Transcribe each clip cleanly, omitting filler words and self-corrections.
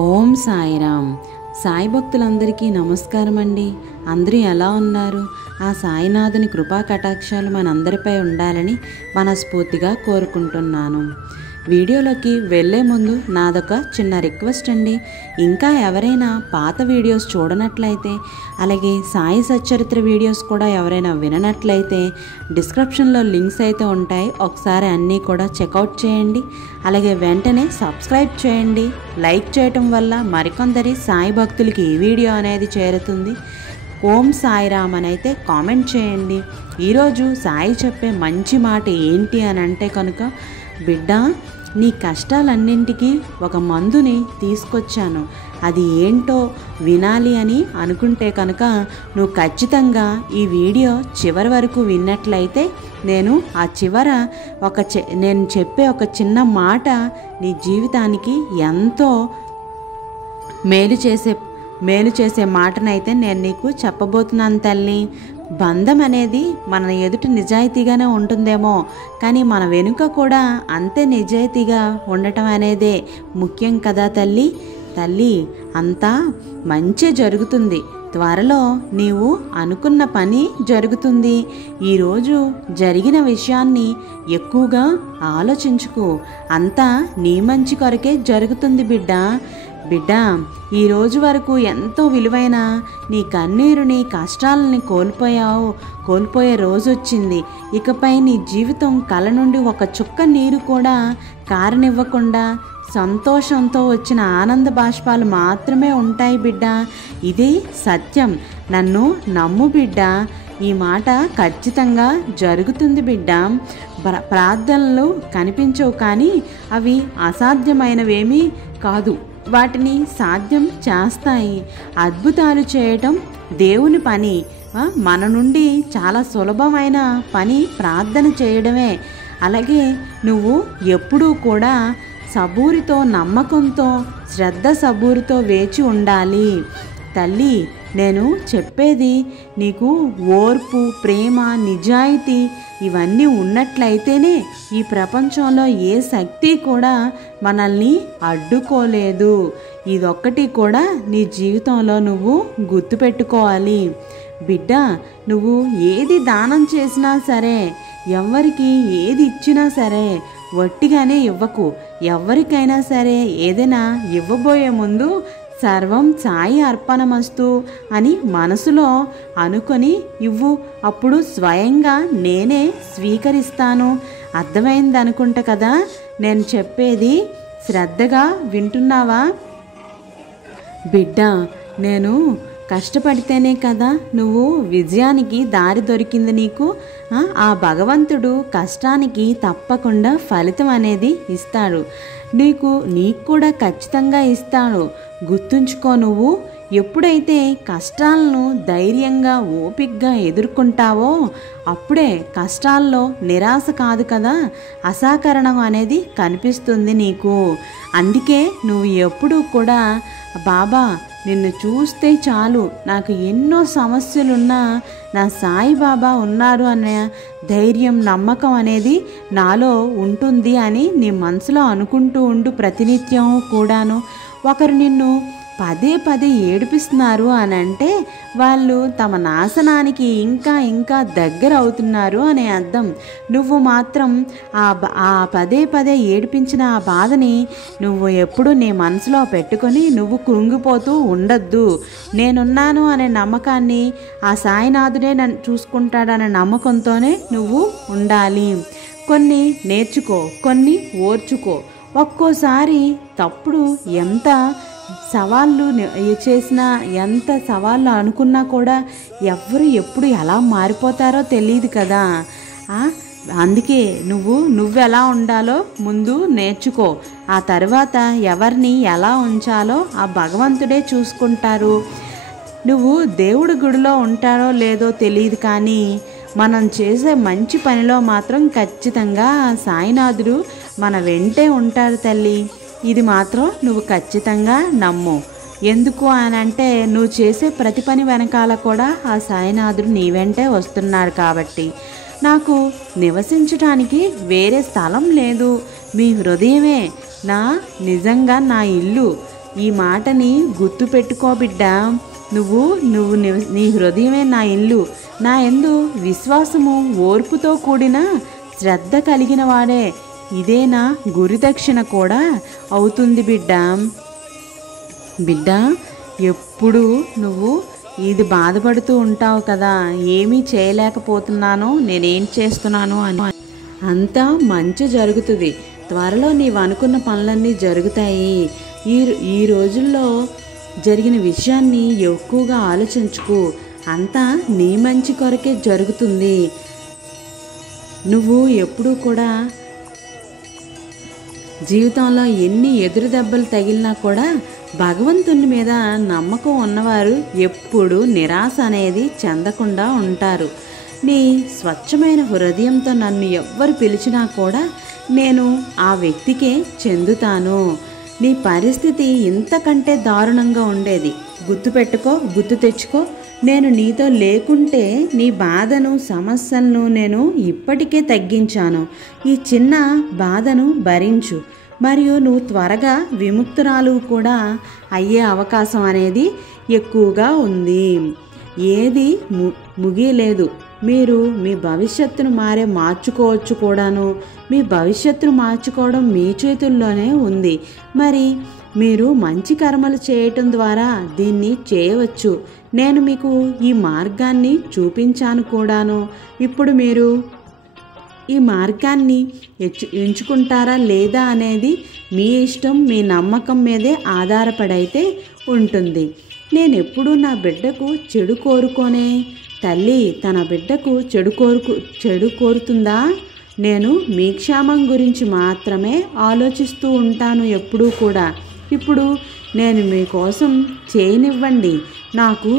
ఓం సాయిరామ్. సాయి భక్తులందరికీ నమస్కారం అండి. అందరూ ఎలా ఉన్నారు? ఆ సాయినాథుని కృపా కటాక్షాలు మనందరిపై ఉండాలని మనస్ఫూర్తిగా కోరుకుంటున్నాను. వీడియోలోకి వెళ్ళే ముందు నాదొక చిన్న రిక్వెస్ట్ అండి. ఇంకా ఎవరైనా పాత వీడియోస్ చూడనట్లయితే, అలాగే సాయి సచ్చరిత్ర వీడియోస్ కూడా ఎవరైనా విననట్లయితే డిస్క్రిప్షన్లో లింక్స్ అయితే ఉంటాయి, ఒకసారి అన్నీ కూడా చెక్అవుట్ చేయండి. అలాగే వెంటనే సబ్స్క్రైబ్ చేయండి. లైక్ చేయటం వల్ల మరికొందరి సాయి భక్తులకి ఈ వీడియో అనేది చేరుతుంది. ఓం సాయిరామ్ అని అయితే కామెంట్ చేయండి. ఈరోజు సాయి చెప్పే మంచి మాట ఏంటి అని అంటే కనుక, బిడ్డ, నీ కష్టాలన్నింటికీ ఒక మందుని తీసుకొచ్చాను, అది ఏంటో వినాలి అని అనుకుంటే కనుక నువ్వు ఖచ్చితంగా ఈ వీడియో చివరి వరకు విన్నట్లయితే నేను ఆ చివర నేను చెప్పే ఒక చిన్న మాట నీ జీవితానికి ఎంతో మేలు చేసే మాటనైతే నేను నీకు చెప్పబోతున్నాను తల్లి. బంధం అనేది మన ఎదుట నిజాయితీగానే ఉంటుందేమో, కానీ మన వెనుక కూడా అంతే నిజాయితీగా ఉండటం అనేదే ముఖ్యం కదా తల్లి. తల్లి, అంతా మంచి జరుగుతుంది. త్వరలో నీవు అనుకున్న పని జరుగుతుంది. ఈరోజు జరిగిన విషయాన్ని ఎక్కువగా ఆలోచించుకు. అంతా నీ మంచి కొరకే జరుగుతుంది బిడ్డ. ఈ రోజు వరకు ఎంతో విలువైన నీ కన్నీరుని, కష్టాలని కోల్పోయే రోజు వచ్చింది. ఇకపై నీ జీవితం కళ్ళ నుండి ఒక చుక్క నీరు కూడా కారనివ్వకుండా సంతోషంతో వచ్చిన ఆనంద బాష్పాలు మాత్రమే ఉంటాయి బిడ్డ. ఇది సత్యం. నన్ను నమ్ము బిడ్డ. ఈ మాట ఖచ్చితంగా జరుగుతుంది బిడ్డ. ప్రార్థనలు కనిపించవు, కానీ అవి అసాధ్యమైనవేమీ కాదు. వాటిని సాధ్యం చేస్తాయి. అద్భుతాలు చేయటం దేవుని పని. మన నుండి చాలా సులభమైన పని ప్రార్థన చేయడమే. అలాగే నువ్వు ఎప్పుడూ కూడా సబూరితో, నమ్మకంతో, శ్రద్ధ సబూరితో వేచి ఉండాలి తల్లి. నేను చెప్పేది నీకు ఓర్పు, ప్రేమ, నిజాయితీ ఇవన్నీ ఉన్నట్లయితేనే ఈ ప్రపంచంలో ఏ శక్తి కూడా మనల్ని అడ్డుకోలేదు. ఇదొక్కటి కూడా నీ జీవితంలో నువ్వు గుర్తుపెట్టుకోవాలి బిడ్డ. నువ్వు ఏది దానం చేసినా సరే, ఎవరికి ఏది ఇచ్చినా సరే వట్టిగానే ఇవ్వకు. ఎవరికైనా సరే ఏదైనా ఇవ్వబోయే ముందు సర్వం సాయి అర్పణమస్తు అని మనసులో అనుకొని ఇవ్వు. అప్పుడు స్వయంగా నేనే స్వీకరిస్తాను. అర్థమైంది అనుకుంటా కదా నేను చెప్పేది? శ్రద్ధగా వింటున్నావా బిడ్డ? నేను కష్టపడితేనే కదా నువ్వు విజయానికి దారి దొరికింది నీకు. ఆ భగవంతుడు కష్టానికి తప్పకుండా ఫలితం అనేది ఇస్తాడు. నీకు కూడా ఖచ్చితంగా ఇస్తాడు. గుర్తుంచుకో, నువ్వు ఎప్పుడైతే కష్టాలను ధైర్యంగా, ఓపికగా ఎదుర్కొంటావో అప్పుడే కష్టాల్లో నిరాశ కాదు కదా, అసహకరణం అనేది కనిపిస్తుంది నీకు. అందుకే నువ్వు ఎప్పుడూ కూడా, బాబా నిన్ను చూస్తే చాలు, నాకు ఎన్నో సమస్యలున్నా నా సాయిబాబా ఉన్నారు అనే ధైర్యం, నమ్మకం అనేది నాలో ఉంటుంది అని నీ మనసులో అనుకుంటూ ఉండు ప్రతినిత్యం కూడాను. ఒకరు నిన్ను పదే పదే ఏడిపిస్తున్నారు అని అంటే వాళ్ళు తమ నాశనానికి ఇంకా దగ్గర అవుతున్నారు అనే అర్థం. నువ్వు మాత్రం ఆ పదే పదే ఏడిపించిన ఆ బాధని నువ్వు ఎప్పుడు నీ మనసులో పెట్టుకొని నువ్వు కృంగిపోతూ ఉండొద్దు. నేనున్నాను అనే నమ్మకాన్ని, ఆ సాయినాథుడే నన్ను చూసుకుంటాడనే నమ్మకంతోనే నువ్వు ఉండాలి. కొన్ని నేర్చుకో, కొన్ని ఓర్చుకో. ఒక్కోసారి తప్పుడు ఎంత సవాళ్ళు చేసినా, ఎంత సవాళ్ళు అనుకున్నా కూడా ఎవరు ఎప్పుడు ఎలా మారిపోతారో తెలియదు కదా. అందుకే నువ్వెలా ఉండాలో ముందు నేర్చుకో. ఆ తర్వాత ఎవరిని ఎలా ఉంచాలో ఆ భగవంతుడే చూసుకుంటారు. నువ్వు దేవుడి గుడిలో ఉంటారో లేదో తెలియదు, కానీ మనం చేసే మంచి పనిలో మాత్రం ఖచ్చితంగా సాయినాథుడు మన వెంటే ఉంటాడు తల్లి. ఇది మాత్రం నువ్వు ఖచ్చితంగా నమ్ము. ఎందుకు అని అంటే నువ్వు చేసే ప్రతి పని వెనకాల కూడా ఆ సాయినాథుడు నీ వెంటే వస్తున్నాడు కాబట్టి. నాకు నివసించడానికి వేరే స్థలం లేదు, మీ హృదయమే నిజంగా నా ఇల్లు. ఈ మాటని గుర్తు పెట్టుకో బిడ్డా. నువ్వు నువ్వు నీ హృదయమే నా ఇల్లు. నా యందు విశ్వాసము ఓర్పుతో కూడిన శ్రద్ధ కలిగిన వాడే ఇదే నా గురుదక్షిణ కూడా అవుతుంది బిడ్డా. బిడ్డా, ఎప్పుడు నువ్వు ఇది బాధపడుతూ ఉంటావు కదా, ఏమీ చేయలేకపోతున్నాను, నేనేం చేస్తున్నాను అని. అంతా మంచి జరుగుతుంది. త్వరలో నీవు అనుకున్న పనులన్నీ జరుగుతాయి. ఈ రోజుల్లో జరిగిన విషయాన్ని ఎక్కువగా ఆలోచించుకు. అంతా నీ మంచి కొరకే జరుగుతుంది. నువ్వు ఎప్పుడూ కూడా జీవితంలో ఎన్ని ఎదురు దెబ్బలు తగిలినా కూడా భగవంతుని మీద నమ్మకం ఉన్నవారు ఎప్పుడూ నిరాశ అనేది చెందకుండా ఉంటారు. నీ స్వచ్ఛమైన హృదయంతో నన్ను ఎవ్వరు పిలిచినా కూడా నేను ఆ వ్యక్తికే చెందుతాను. నీ పరిస్థితి ఇంతకంటే దారుణంగా ఉండేది. గుర్తు తెచ్చుకో. నేను నీతో లేకుంటే నీ బాధను, సమస్యలను నేను ఇప్పటికే తగ్గించాను. ఈ చిన్న బాధను భరించు. మరియు నువ్వు త్వరగా విముక్తురాలు కూడా అయ్యే అవకాశం అనేది ఎక్కువగా ఉంది. ఏది ముగియలేదు. మీరు మీ భవిష్యత్తును మార్చుకోవచ్చు కూడాను. మీ భవిష్యత్తును మార్చుకోవడం మీ చేతుల్లోనే ఉంది. మరి మీరు మంచి కర్మలు చేయటం ద్వారా దీన్ని చేయవచ్చు. నేను మీకు ఈ మార్గాన్ని చూపించాను కూడాను. ఇప్పుడు మీరు ఈ మార్గాన్ని ఎంచుకుంటారా లేదా అనేది మీ ఇష్టం, మీ నమ్మకం మీదే ఆధారపడైతే ఉంటుంది. నేను ఎప్పుడూ నా బిడ్డకు చెడు కోరుకోనే. తల్లి తన బిడ్డకు చెడు కోరుతుందా? నేను మీ క్షేమం గురించి మాత్రమే ఆలోచిస్తూ ఉంటాను ఎప్పుడూ కూడా. ఇప్పుడు నేను మీకోసం చేయనివ్వండి. నాకు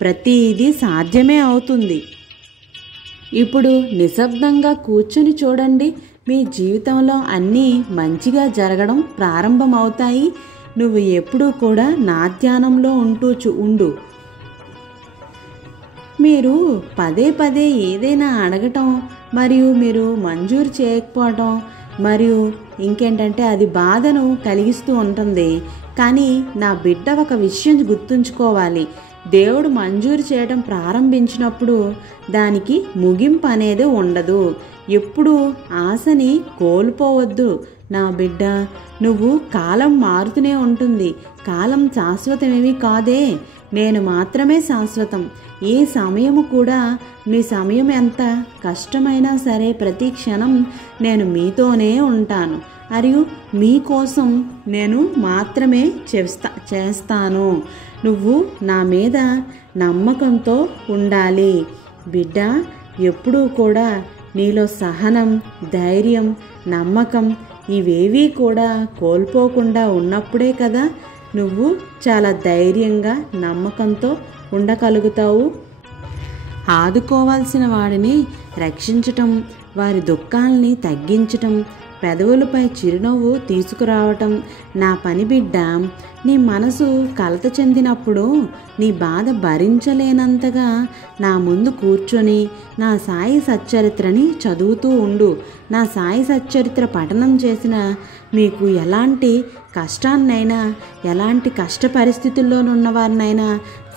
ప్రతిదీ సాధ్యమే అవుతుంది. ఇప్పుడు నిశ్శబ్దంగా కూర్చుని చూడండి. మీ జీవితంలో అన్నీ మంచిగా జరగడం ప్రారంభమవుతాయి. నువ్వు ఎప్పుడూ కూడా నా ధ్యానంలో ఉండు. మీరు పదే పదే ఏదైనా అడగటం మరియు మీరు మంజూరు చేయకపోవటం మరియు ఇంకేంటంటే అది బాధను కలిగిస్తూ ఉంటుంది. కానీ నా బిడ్డ ఒక విషయం గుర్తుంచుకోవాలి. దేవుడు మంజూరు చేయడం ప్రారంభించినప్పుడు దానికి ముగింపు అనేది ఉండదు. ఎప్పుడు ఆశని కోల్పోవద్దు నా బిడ్డ. నువ్వు కాలం మారుతూనే ఉంటుంది. కాలం శాశ్వతమేమీ కాదే. నేను మాత్రమే శాశ్వతం. ఏ సమయము కూడా మీ సమయం ఎంత కష్టమైనా సరే ప్రతి క్షణం నేను మీతోనే ఉంటాను. మరియు మీకోసం నేను మాత్రమే చేస్తాను. నువ్వు నా మీద నమ్మకంతో ఉండాలి బిడ్డ. ఎప్పుడూ కూడా నీలో సహనం, ధైర్యం, నమ్మకం ఇవేవీ కూడా కోల్పోకుండా ఉన్నప్పుడే కదా నువ్వు చాలా ధైర్యంగా, నమ్మకంతో ఉండగలుగుతావు. ఆదుకోవాల్సిన వాడిని రక్షించటం, వారి దుఃఖాల్ని తగ్గించటం, పెదవులపై చిరునవ్వు తీసుకురావటం నా పని బిడ్డ. నీ మనసు కలత చెందినప్పుడు నీ బాధ భరించలేనంతగా నా ముందు కూర్చొని నా సాయి సచ్చరిత్రని చదువుతూ ఉండు. నా సాయి సచ్చరిత్ర పఠనం చేసిన మీకు ఎలాంటి కష్టాన్నైనా, ఎలాంటి కష్ట పరిస్థితుల్లోనున్న వారినైనా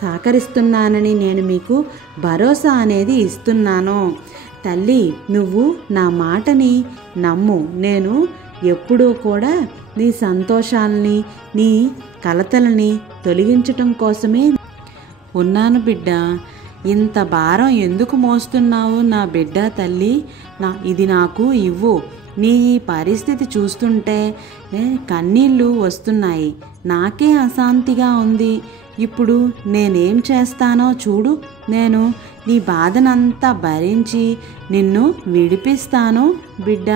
సహకరిస్తున్నానని నేను మీకు భరోసా అనేది ఇస్తున్నాను. తల్లి, నువ్వు నా మాటని నమ్ము. నేను ఎప్పుడూ కూడా నీ సంతోషాలని, నీ కలతలని తొలగించటం కోసమే ఉన్నాను బిడ్డ. ఇంత భారం ఎందుకు మోస్తున్నావు నా బిడ్డ? తల్లి, ఇది నాకు ఇవ్వు. నీ ఈ పరిస్థితి చూస్తుంటే కన్నీళ్ళు వస్తున్నాయి. నాకే అశాంతిగా ఉంది. ఇప్పుడు నేనేం చేస్తానో చూడు. నేను నీ బాధనంతా భరించి నిన్ను విడిపిస్తాను బిడ్డ.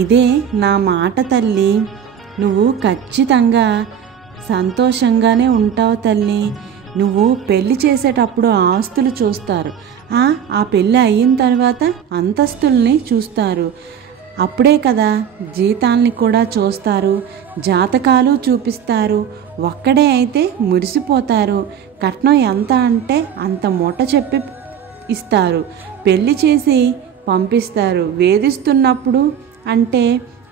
ఇదే నా మాట తల్లి. నువ్వు ఖచ్చితంగా సంతోషంగానే ఉంటావు తల్లి. నువ్వు పెళ్లి చేసేటప్పుడు ఆస్తులు చూస్తారు. ఆ పెళ్ళి అయిన తర్వాత అంతస్తుల్ని చూస్తారు. అప్పుడే కదా జీతాల్ని కూడా చూస్తారు, జాతకాలు చూపిస్తారు. ఒక్కడే అయితే మురిసిపోతారు. కట్నం ఎంత అంటే అంత మూట చెప్పి ఇస్తారు. పెళ్లి చేసి పంపిస్తారు. వేధిస్తున్నప్పుడు అంటే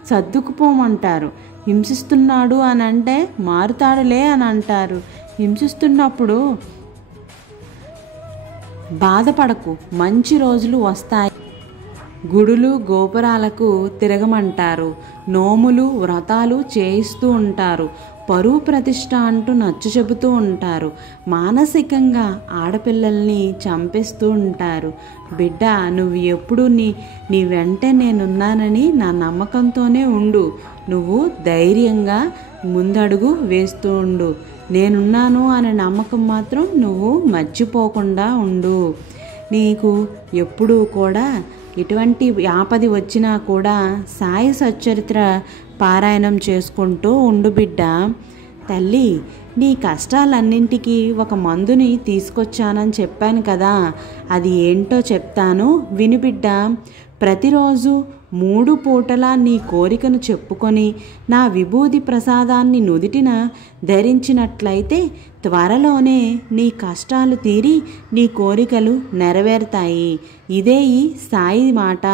సర్దుకుపోమంటారు. హింసిస్తున్నాడు అని అంటే మారుతాడులే అని అంటారు. హింసిస్తున్నప్పుడు బాధపడకు, మంచి రోజులు వస్తాయి. గుడులు గోపురాలకు తిరగమంటారు. నోములు వ్రతాలు చేయిస్తూ ఉంటారు. పరువు ప్రతిష్ట అంటూ నచ్చ చెబుతూ ఉంటారు. మానసికంగా ఆడపిల్లల్ని చంపేస్తూ ఉంటారు. బిడ్డ, నువ్వు ఎప్పుడు నీ వెంటే నేనున్నానని నా నమ్మకంతోనే ఉండు. నువ్వు ధైర్యంగా ముందడుగు వేస్తూ ఉండు. నేనున్నాను అనే నమ్మకం మాత్రం నువ్వు మర్చిపోకుండా ఉండు. నీకు ఎప్పుడూ కూడా ఎటువంటి ఆపది వచ్చినా కూడా సాయి సచ్చరిత్ర పారాయణం చేసుకుంటూ ఉండు బిడ్డ. తల్లి, నీ కష్టాలన్నింటికీ ఒక మందుని తీసుకొచ్చానని చెప్పాను కదా, అది ఏంటో చెప్తాను విను బిడ్డ. ప్రతిరోజు 3 పూటలా నీ కోరికను చెప్పుకొని నా విభూది ప్రసాదాన్ని నుదిటిన ధరించినట్లయితే త్వరలోనే నీ కష్టాలు తీరి నీ కోరికలు నెరవేరుతాయి. ఇదే ఈ సాయి మాట.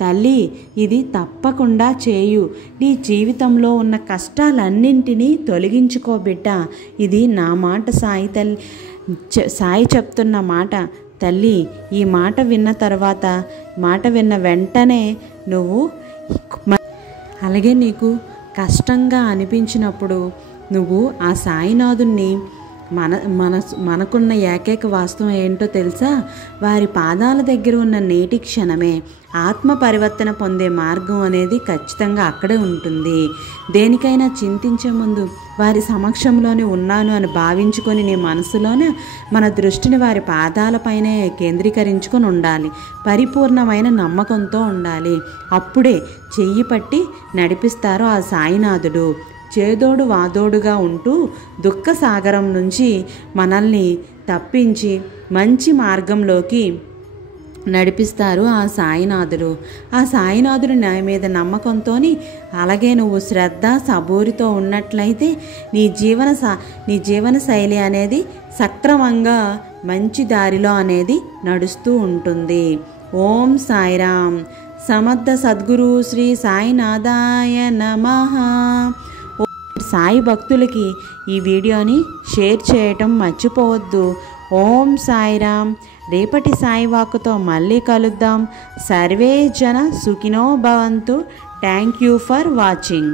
తల్లి, ఇది తప్పకుండా చేయు. నీ జీవితంలో ఉన్న కష్టాలన్నింటినీ తొలగించుకో బిడ్డ. ఇది నా మాట సాయి తల్లి, సాయి చెప్తున్న మాట. తల్లి, ఈ మాట విన్న తర్వాత, మాట విన్న వెంటనే నువ్వు అలాగే నీకు కష్టంగా అనిపించినప్పుడు నువ్వు ఆ సాయినాథుణ్ణి మనకున్న ఏకైక వాస్తవం ఏంటో తెలుసా? వారి పాదాల దగ్గర ఉన్న నేటి క్షణమే. ఆత్మ పరివర్తన పొందే మార్గం అనేది ఖచ్చితంగా అక్కడే ఉంటుంది. దేనికైనా చింతించే ముందు వారి సమక్షంలోనే ఉన్నాను అని భావించుకొని నీ మనసులోనే మన దృష్టిని వారి పాదాలపైనే కేంద్రీకరించుకొని ఉండాలి. పరిపూర్ణమైన నమ్మకంతో ఉండాలి. అప్పుడే చెయ్యి పట్టి నడిపిస్తారు ఆ సాయినాథుడు. చేదోడు వాదోడుగా ఉంటూ దుఃఖ సాగరం నుంచి మనల్ని తప్పించి మంచి మార్గంలోకి నడిపిస్తారు ఆ సాయినాథుడు. ఆ సాయినాథుడు నా మీద నమ్మకంతో, అలాగే నువ్వు శ్రద్ధ సబూరితో ఉన్నట్లయితే నీ జీవన శైలి అనేది సక్రమంగా మంచి దారిలో అనేది నడుస్తూ ఉంటుంది. ఓం సాయిరామ్. సమర్థ సద్గురు శ్రీ సాయినాథాయ నమః. సాయి భక్తులకి ఈ వీడియోని షేర్ చేయటం మర్చిపోవద్దు. ఓం సాయిరామ్. రేపటి సాయి వాక్కుతో మళ్ళీ కలుద్దాం. సర్వే జన సుఖినో భవంతు. Thank you for watching.